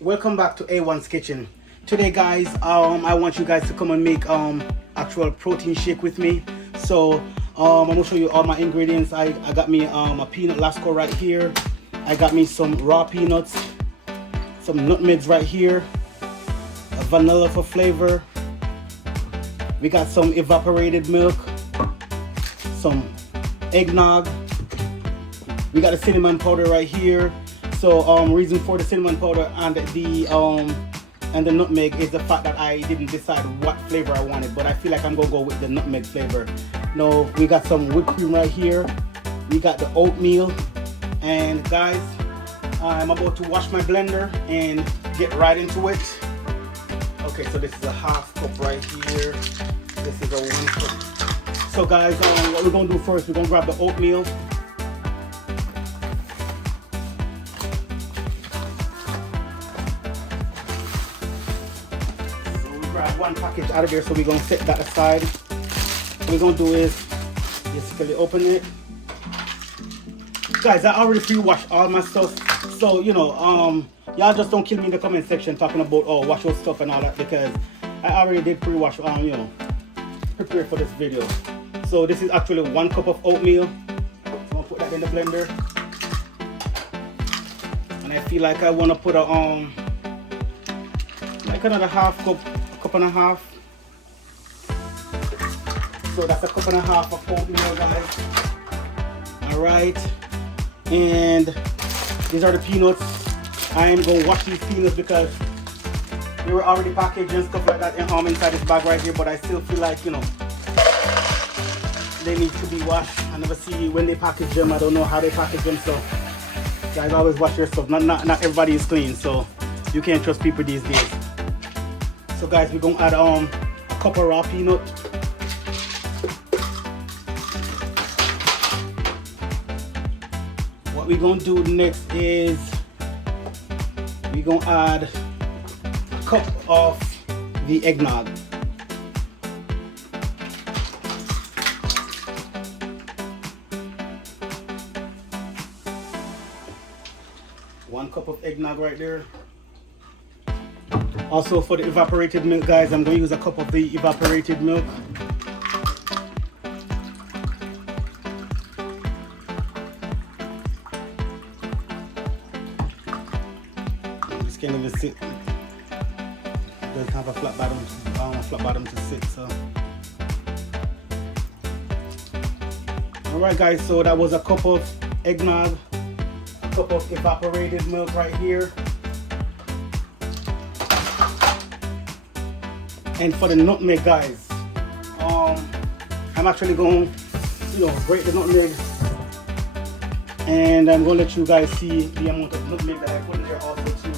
Welcome back to A1's Kitchen. Today guys, I want you guys to come and make actual protein shake with me. So I'm gonna show you all my ingredients. I got me a peanut lasco right here. I got me some raw peanuts, some nutmegs right here, a vanilla for flavor. We got some evaporated milk, some eggnog. We got the cinnamon powder right here. So reason for the cinnamon powder and the nutmeg is the fact that I didn't decide what flavor I wanted, but I feel like I'm gonna go with the nutmeg flavor. Now we got some whipped cream right here. We got the oatmeal, and guys, I'm about to wash my blender and get right into it. Okay, so this is a half cup right here. This is a 1 cup. So guys, what we're gonna do first, we're gonna grab the oatmeal. Grab one package out of there, so we're gonna set that aside. What we're gonna do is basically open it. Guys, I already pre-washed all my stuff, so you know, y'all just don't kill me in the comment section talking about wash your stuff and all that, because I already did pre-wash, you know, prepare for this video. So this is actually 1 cup of oatmeal. So I'm gonna put that in the blender, and I feel like I want to put a like another half cup. Cup and a half. So that's a cup and a half of oatmeal, guys. Alright. And these are the peanuts. I am going to wash these peanuts because they were already packaged and stuff like that inside this bag right here, but I still feel like, you know, they need to be washed. I never see when they package them. I don't know how they package them, so guys, always wash your stuff. Not everybody is clean, so you can't trust people these days. So guys, we're gonna add a cup of raw peanut. What we're gonna do next is we're gonna add a cup of the eggnog. One cup of eggnog right there. Also for the evaporated milk, guys, I'm going to use a cup of the evaporated milk. This can't even sit. It doesn't have a flat bottom to sit, so. Alright guys, so that was a cup of eggnog, a cup of evaporated milk right here. And for the nutmeg, guys, I'm actually going to, you know, break the nutmeg, and I'm going to let you guys see the amount of nutmeg that I put in there also too.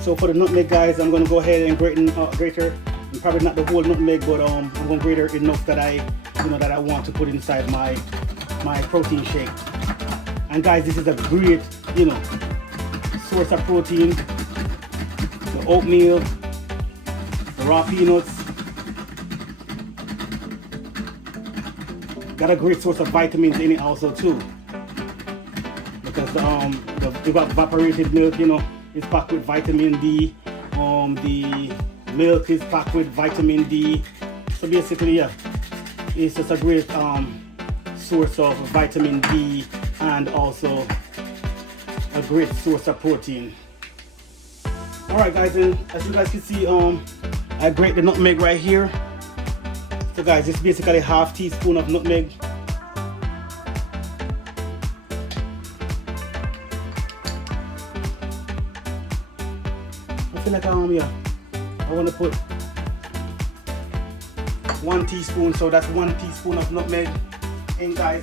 So for the nutmeg, guys, I'm going to go ahead and grater, probably not the whole nutmeg, but I'm going to grater enough that I want to put inside my protein shake. And guys, this is a great, you know, source of protein. The oatmeal, the raw peanuts. Got a great source of vitamins in it also too. Because the evaporated milk, you know, is packed with vitamin D. The milk is packed with vitamin D. So basically, yeah, it's just a great source of vitamin D, and also a great source of protein. Alright guys, and as you guys can see, I grate the nutmeg right here. So guys, it's basically half teaspoon of nutmeg. I feel like I want to put 1 teaspoon, so that's 1 teaspoon of nutmeg. And guys,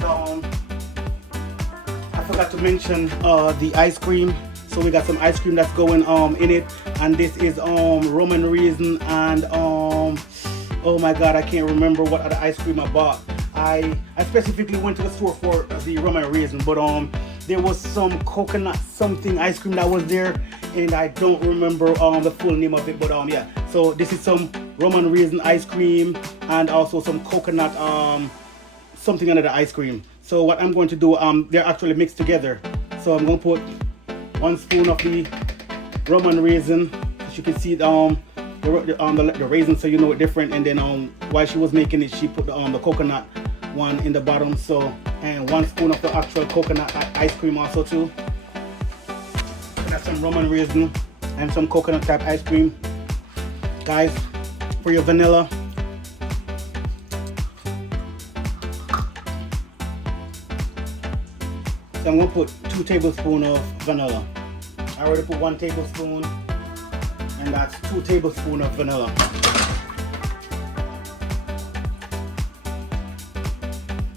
I forgot to mention the ice cream. So we got some ice cream that's going in it, and this is Roman raisin and oh my god, I can't remember what other ice cream I bought. I specifically went to the store for the Roman raisin, but there was some coconut something ice cream that was there, and I don't remember the full name of it, but yeah. So this is some Roman raisin ice cream and also some coconut something under the ice cream. So what I'm going to do, they're actually mixed together. So I'm going to put 1 spoon of the rum and raisin. As you can see, the raisin, so you know it different. And then while she was making it, she put the coconut one in the bottom. So, and 1 spoon of the actual coconut ice cream also too. So that's some rum and raisin and some coconut type ice cream. Guys, for your vanilla, so I'm gonna put 2 tablespoons of vanilla. I already put 1 tablespoon, and that's 2 tablespoons of vanilla.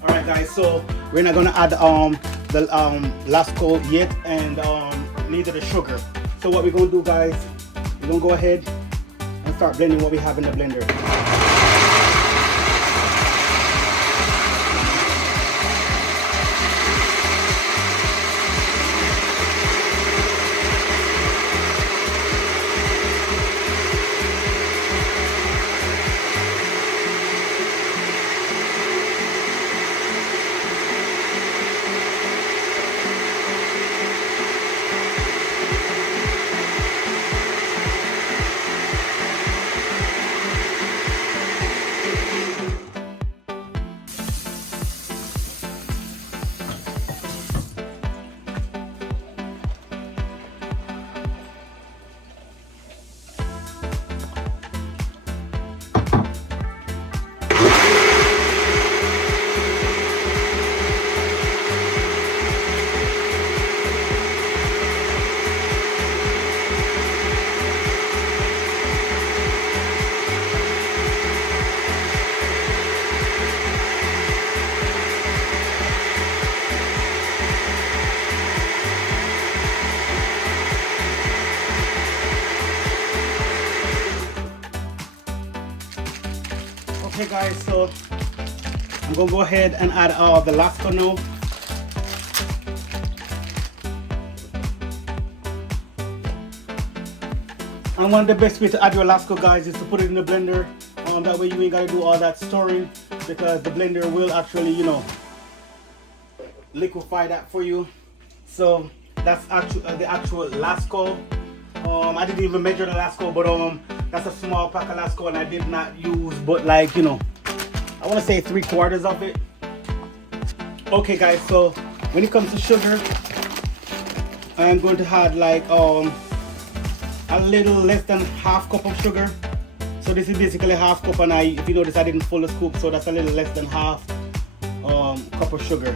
Alright guys, so we're not gonna add the Lasco yet, and neither the sugar. So what we're gonna do, guys, we're gonna go ahead and start blending what we have in the blender. Okay guys, so I'm gonna go ahead and add the Lasco now. And one of the best way to add your Lasco, guys, is to put it in the blender. That way you ain't gotta do all that stirring, because the blender will actually, you know, liquefy that for you. So that's the actual Lasco. I didn't even measure the Lasco, but that's a small pack of Lasco, and I did not use but, like, you know, I want to say 3/4 of it. Okay guys, so when it comes to sugar, I'm going to add like a little less than ½ cup of sugar. So this is basically ½ cup, and if you notice, I didn't full the scoop, so that's a little less than half cup of sugar.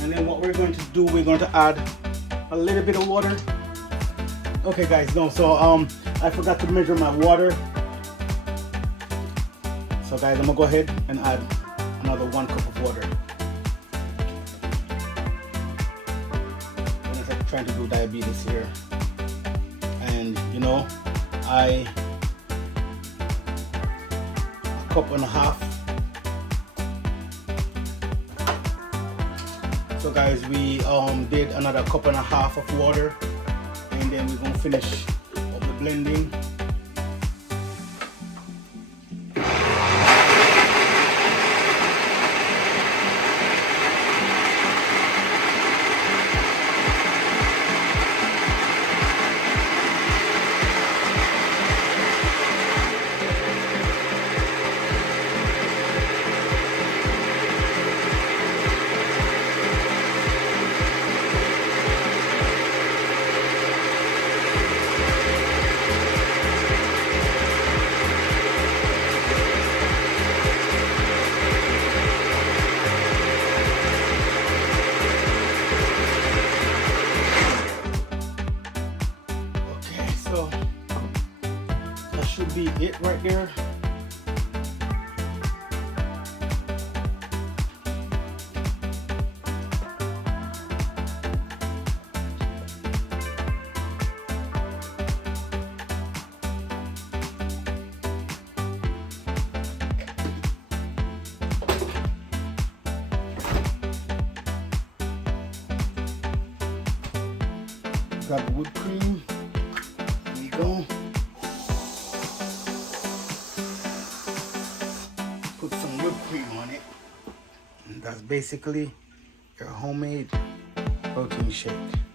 And then what we're going to do, we're going to add a little bit of water. Okay guys, no, so I forgot to measure my water. So guys, I'm gonna go ahead and add another 1 cup of water. I'm trying to do diabetes here, and you know, a 1.5 cups. So guys, we did another 1.5 cups of water, and then we're gonna finish up the blending. So that should be it right there. Got the whipped cream. There you go. put some whipped cream on it. And that's basically your homemade protein shake.